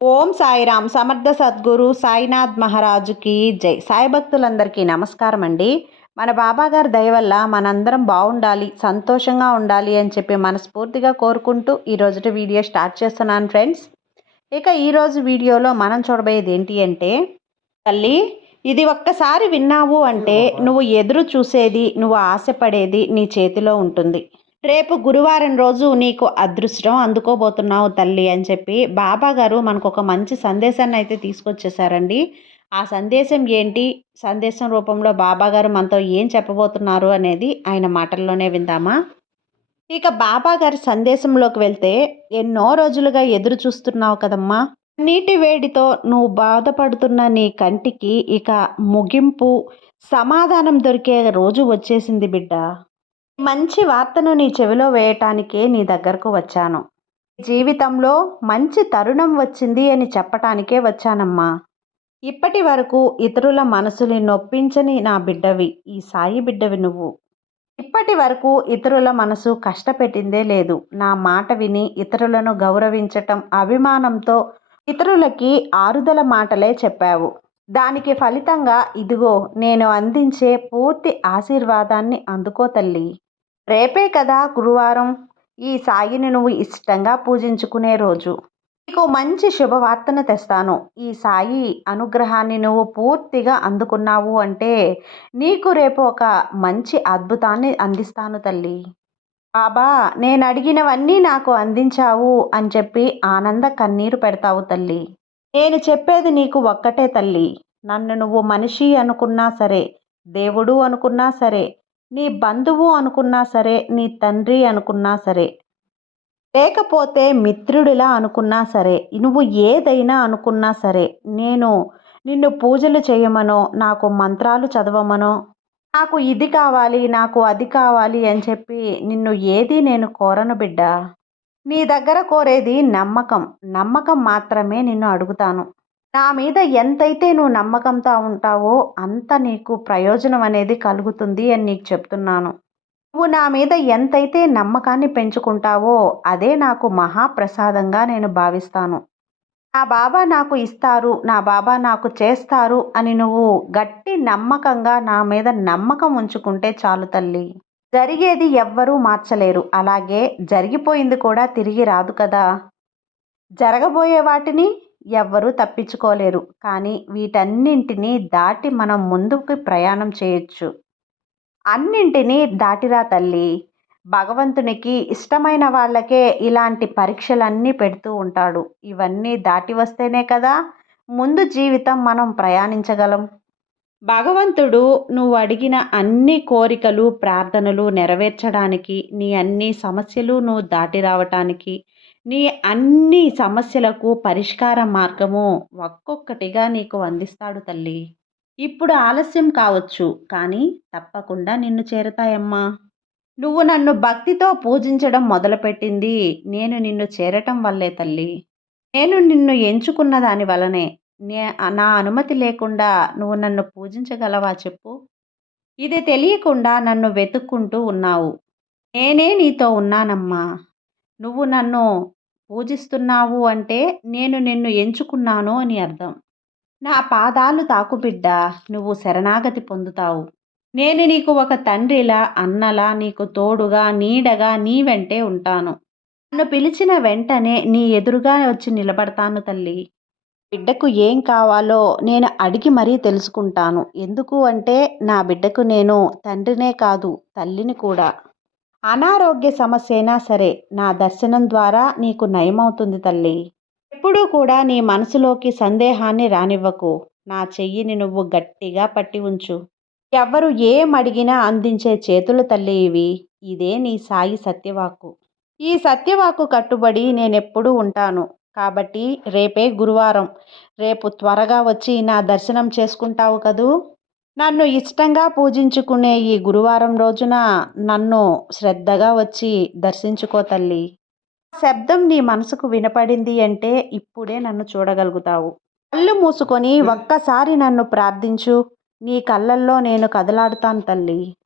ఓం సాయిరామ్ సమర్థ సద్గురు సాయినాథ్ మహారాజుకి జై. సాయి భక్తులందరికీ నమస్కారం అండి. మన బాబా గారి దయ వల్ల మనందరం బాగుండాలి సంతోషంగా ఉండాలి అని చెప్పి మనస్ఫూర్తిగా కోరుకుంటూ ఈరోజు వీడియో స్టార్ట్ చేస్తున్నాను ఫ్రెండ్స్. ఇక ఈరోజు వీడియోలో మనం చూడబోయేది ఏంటి అంటే తల్లి ఇది ఒక్కసారి విన్నావు అంటే నువ్వు ఎదురు చూసేది నువ్వు ఆశపడేది నీ చేతిలో ఉంటుంది. రేపు గురువారం రోజు నీకు అదృష్టం అందుకోబోతున్నావు తల్లి అని చెప్పి బాబా గారు మనకు ఒక మంచి సందేశాన్ని అయితే తీసుకొచ్చేసారండి ఆ సందేశం ఏంటి? సందేశం రూపంలో బాబా గారు మనతో ఏం చెప్పబోతున్నారు అనేది ఆయన మాటల్లోనే విందామా? ఇక బాబా గారి సందేశంలోకి వెళ్తే ఎన్నో రోజులుగా ఎదురు చూస్తున్నావు కదమ్మా. నీటి వేడితో నువ్వు బాధపడుతున్న నీ కంటికి ఇక ముగింపు సమాధానం దొరికే రోజు వచ్చేసింది బిడ్డ. మంచి వార్తను నీ చెవిలో వేయటానికే నీ దగ్గరకు వచ్చాను. జీవితంలో మంచి తరుణం వచ్చింది అని చెప్పటానికే వచ్చానమ్మా. ఇప్పటి వరకు ఇతరుల మనసుని నొప్పించని నా బిడ్డవి ఈ సాయి బిడ్డవి నువ్వు. ఇప్పటి వరకు ఇతరుల మనసు కష్టపెట్టిందే లేదు. నా మాట విని ఇతరులను గౌరవించటం అభిమానంతో ఇతరులకి ఆరుదల మాటలే చెప్పావు. దానికి ఫలితంగా ఇదిగో నేను అందించే పూర్తి ఆశీర్వాదాన్ని అందుకో తల్లి. రేపే కదా గురువారం. ఈ సాయిని నువ్వు ఇష్టంగా పూజించుకునే రోజు. నీకు మంచి శుభవార్తను తెస్తాను. ఈ సాయి అనుగ్రహాన్ని నువ్వు పూర్తిగా అందుకున్నావు అంటే నీకు రేపు ఒక మంచి అద్భుతాన్ని అందిస్తాను తల్లి. బాబా నేను అడిగినవన్నీ నాకు అందించావు అని చెప్పి ఆనంద కన్నీరు పెడతావు తల్లి. నేను చెప్పేది నీకు ఒక్కటే తల్లి. నన్ను నువ్వు మనిషి అనుకున్నా సరే దేవుడు అనుకున్నా సరే నీ బంధువు అనుకున్నా సరే నీ తండ్రి అనుకున్నా సరే లేకపోతే మిత్రుడిలా అనుకున్నా సరే నువ్వు ఏదైనా అనుకున్నా సరే నేను నిన్ను పూజలు చేయమనో నాకు మంత్రాలు చదవమనో నాకు ఇది కావాలి నాకు అది కావాలి అని చెప్పి నిన్ను ఏది నేను కోరను బిడ్డ? నీ దగ్గర కోరేది నమ్మకం. నమ్మకం మాత్రమే నిన్ను అడుగుతాను. నా మీద ఎంతైతే నువ్వు నమ్మకంతో ఉంటావో అంత నీకు ప్రయోజనం అనేది కలుగుతుంది అని నీకు చెప్తున్నాను. నువ్వు నా మీద ఎంతైతే నమ్మకాన్ని పెంచుకుంటావో అదే నాకు మహాప్రసాదంగా నేను భావిస్తాను. నా బాబా నాకు ఇస్తారు నా బాబా నాకు చేస్తారు అని నువ్వు గట్టి నమ్మకంగా నా మీద నమ్మకం ఉంచుకుంటే చాలు తల్లి. జరిగేది ఎవ్వరూ మార్చలేరు అలాగే జరిగిపోయింది కూడా తిరిగి రాదు కదా. జరగబోయే వాటిని ఎవ్వరూ తప్పించుకోలేరు. కానీ వీటన్నింటినీ దాటి మనం ముందుకు ప్రయాణం చేయొచ్చు. అన్నింటినీ దాటిరా తల్లి. భగవంతునికి ఇష్టమైన వాళ్ళకే ఇలాంటి పరీక్షలన్నీ పెడుతూ ఉంటాడు. ఇవన్నీ దాటి వస్తేనే కదా ముందు జీవితం మనం ప్రయాణించగలం. భగవంతుడు నువ్వు అడిగిన అన్ని కోరికలు ప్రార్థనలు నెరవేర్చడానికి నీ అన్ని సమస్యలు నువ్వు దాటి రావటానికి నీ అన్ని సమస్యలకు పరిష్కార మార్గము ఒక్కొక్కటిగా నీకు అందిస్తాడు తల్లి. ఇప్పుడు ఆలస్యం కావచ్చు కానీ తప్పకుండా నిన్ను చేరతాయమ్మా. నువ్వు నన్ను భక్తితో పూజించడం మొదలుపెట్టింది నేను నిన్ను చేరటం వల్లే తల్లి. నేను నిన్ను ఎంచుకున్న దాని వలనే నే నా అనుమతి లేకుండా నువ్వు నన్ను పూజించగలవా చెప్పు. ఇది తెలియకుండా నన్ను వెతుక్కుంటూ ఉన్నావు. నేనే నీతో ఉన్నానమ్మా. నువ్వు నన్ను పూజిస్తున్నావు అంటే నేను నిన్ను ఎంచుకున్నాను అని అర్థం. నా పాదాలు తాకుబిడ్డ నువ్వు శరణాగతి పొందుతావు. నేను నీకు ఒక తండ్రిలా అన్నలా నీకు తోడుగా నీడగా నీ వెంటే ఉంటాను. నన్ను పిలిచిన వెంటనే నీ ఎదురుగా వచ్చి నిలబడతాను తల్లి. బిడ్డకు ఏం కావాలో నేను అడిగి మరీ తెలుసుకుంటాను. ఎందుకు అంటే నా బిడ్డకు నేను తండ్రినే కాదు తల్లిని కూడా. అనారోగ్య సమస్య అయినా సరే నా దర్శనం ద్వారా నీకు నయమవుతుంది తల్లి. ఎప్పుడూ కూడా నీ మనసులోకి సందేహాన్ని రానివ్వకు. నా చెయ్యిని నువ్వు గట్టిగా పట్టి ఉంచు. ఎవ్వరు ఏం అడిగినా అందించే చేతులు తల్లి ఇవి. ఇదే నీ సాయి సత్యవాక్కు. ఈ సత్యవాక్కు కట్టుబడి నేనెప్పుడూ ఉంటాను. కాబట్టి రేపే గురువారం. రేపు త్వరగా వచ్చి నా దర్శనం చేసుకుంటావు కదూ? నన్ను ఇష్టంగా పూజించుకునే ఈ గురువారం రోజున నన్ను శ్రద్ధగా వచ్చి దర్శించుకో తల్లి. శబ్దం నీ మనసుకు వినపడింది అంటే ఇప్పుడే నన్ను చూడగలుగుతావు. కళ్ళు మూసుకొని ఒక్కసారి నన్ను ప్రార్థించు. నీ కళ్ళల్లో నేను కదలాడుతాను తల్లి.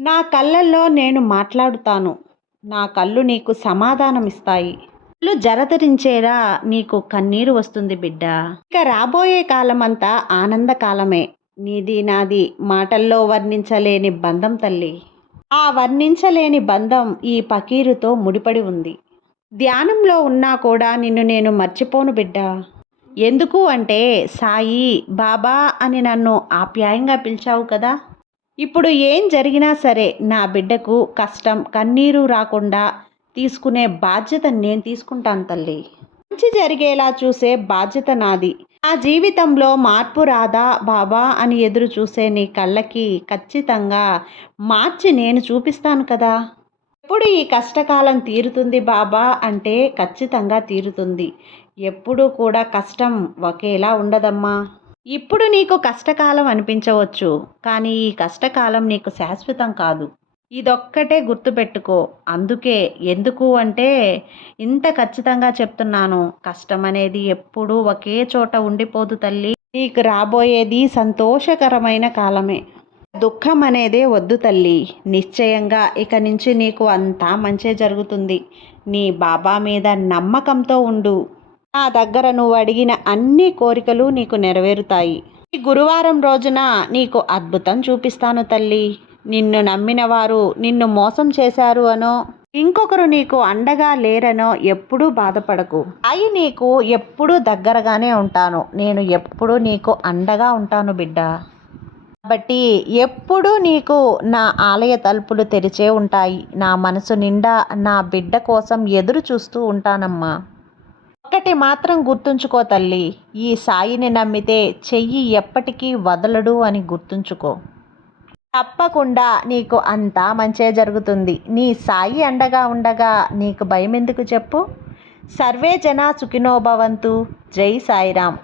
నా కళ్ళల్లో నేను మాట్లాడుతాను. నా కళ్ళు నీకు సమాధానం ఇస్తాయి. కళ్ళు జరధరించేరా నీకు కన్నీరు వస్తుంది బిడ్డ. ఇక రాబోయే కాలమంతా ఆనంద కాలమే నీది నాది మాటల్లో వర్ణించలేని బంధం తల్లి. ఆ వర్ణించలేని బంధం ఈ పకీరుతో ముడిపడి ఉంది. ధ్యానంలో ఉన్నా కూడా నిన్ను నేను మర్చిపోను బిడ్డ. ఎందుకు అంటే సాయి బాబా అని నన్ను ఆప్యాయంగా పిలిచావు కదా. ఇప్పుడు ఏం జరిగినా సరే నా బిడ్డకు కష్టం కన్నీరు రాకుండా తీసుకునే బాధ్యత నేను తీసుకుంటాను తల్లి. మంచి జరిగేలా చూసే బాధ్యత నాది. నా జీవితంలో మార్పు రాదా బాబా అని ఎదురు చూసే నీ కళ్ళకి ఖచ్చితంగా మార్చి నేను చూపిస్తాను కదా. ఎప్పుడు ఈ కష్టకాలం తీరుతుంది బాబా అంటే ఖచ్చితంగా తీరుతుంది. ఎప్పుడూ కూడా కష్టం ఒకేలా ఉండదమ్మా. ఇప్పుడు నీకు కష్టకాలం అనిపించవచ్చు కానీ ఈ కష్టకాలం నీకు శాశ్వతం కాదు. ఇదొక్కటే గుర్తుపెట్టుకో. అందుకే ఎందుకు అంటే ఇంత ఖచ్చితంగా చెప్తున్నాను. కష్టం అనేది ఎప్పుడూ ఒకే చోట ఉండిపోదు తల్లి. నీకు రాబోయేది సంతోషకరమైన కాలమే. దుఃఖం అనేదే వద్దు తల్లి. నిశ్చయంగా ఇక నుంచి నీకు అంతా మంచే జరుగుతుంది. నీ బాబా మీద నమ్మకంతో ఉండు. నా దగ్గర నువ్వు అడిగిన అన్ని కోరికలు నీకు నెరవేరుతాయి. ఈ గురువారం రోజున నీకు అద్భుతం చూపిస్తాను తల్లి. నిన్ను నమ్మిన వారు నిన్ను మోసం చేశారు అనో ఇంకొకరు నీకు అండగా లేరనో ఎప్పుడూ బాధపడకు. అయి నీకు ఎప్పుడూ దగ్గరగానే ఉంటాను. నేను ఎప్పుడూ నీకు అండగా ఉంటాను బిడ్డ. కాబట్టి ఎప్పుడూ నీకు నా ఆలయ తలుపులు తెరిచే ఉంటాయి. నా మనసు నిండా నా బిడ్డ కోసం ఎదురు చూస్తూ ఉంటానమ్మా. ఒక్కటి మాత్రం గుర్తుంచుకో తల్లి. ఈ సాయిని నమ్మితే చెయ్యి ఎప్పటికీ వదలడు అని గుర్తుంచుకో. తప్పకుండా నీకు అంతా మంచే జరుగుతుంది. నీ సాయి అండగా ఉండగా నీకు భయం ఎందుకు చెప్పు? సర్వే జన సుఖినోభవంతు జై సాయిరామ్.